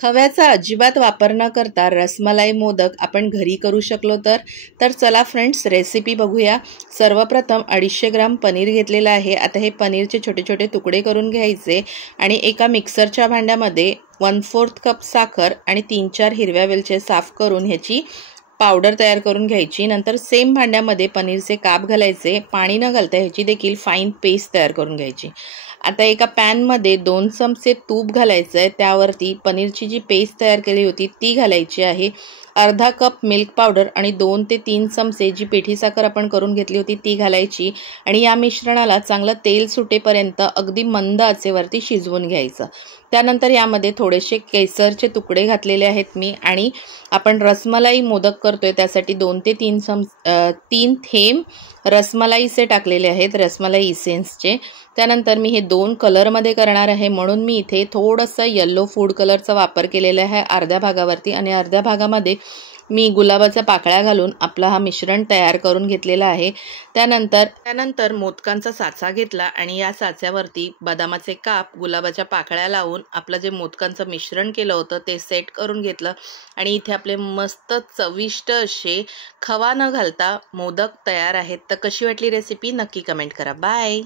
खव्याचा अजिबात वापर न करता रसमलाई मोदक आपण घरी करू शकलो तर चला फ्रेंड्स रेसिपी बघूया। सर्वप्रथम 250 ग्राम पनीर घेतलेला आहे। आता हे पनीरचे छोटे छोटे तुकडे करून घ्यायचे आणि एका मिक्सरच्या भांड्यामध्ये 1/4 कप साखर आणि 3-4 हिरव्या वेलच्या साफ करून ह्याची पावडर तयार करून घ्यायची। नंतर सेम भांड्यामध्ये पनीरचे काप घालायचे, पाणी न घालता ह्याची देखील फाईन पेस्ट तयार करून घ्यायची। आता एका पॅन मध्ये 2 चमचे तूप घालायचं आहे, त्यावरती पनीरची जी पेस्ट तयार केली होती ती घालायची आहे। अर्धा कप मिल्क पावडर आणि 2 ते 3 चमचे जी पेठी साखर आपण करून घेतली होती ती घालायची आणि या मिश्रणाला चांगलं तेल सुटेपर्यंत अगदी मंद आचेवरती शिजवून घ्यायचं। त्यानंतर यामध्ये थोडेसे केसरचे तुकडे घातलेले आहेत मी, आणि आपण रसमलाई मोदक करतोय त्यासाठी 2 ते 3 थेंब रसमलाईचे टाकलेले आहेत, रसमलाई इसेन्सचे। त्यानंतर मी हे 2 कलरमध्ये करणार आहे म्हणून मी इथे थोडंसं येलो फूड कलरचा वापर केलेला आहे अर्ध्या भागावरती, आणि अर्ध्या भागामध्ये मी गुलाबाच्या पाकळ्या घालून आपला हा मिश्रण तयार करून घेतलेला आहे। त्यानंतर मोदकांचा साचा घेतला आणि या साच्यावरती बदामाचे काप गुलाबाच्या पाकळ्या लावून आपलं जे मोदकांचं मिश्रण केलं होतं ते सेट करून घेतलं आणि इथे आपले मस्त चविष्ट असे खवा न घालता मोदक तयार आहेत। तर कशी वाटली रेसिपी नक्की कमेंट करा। बाय।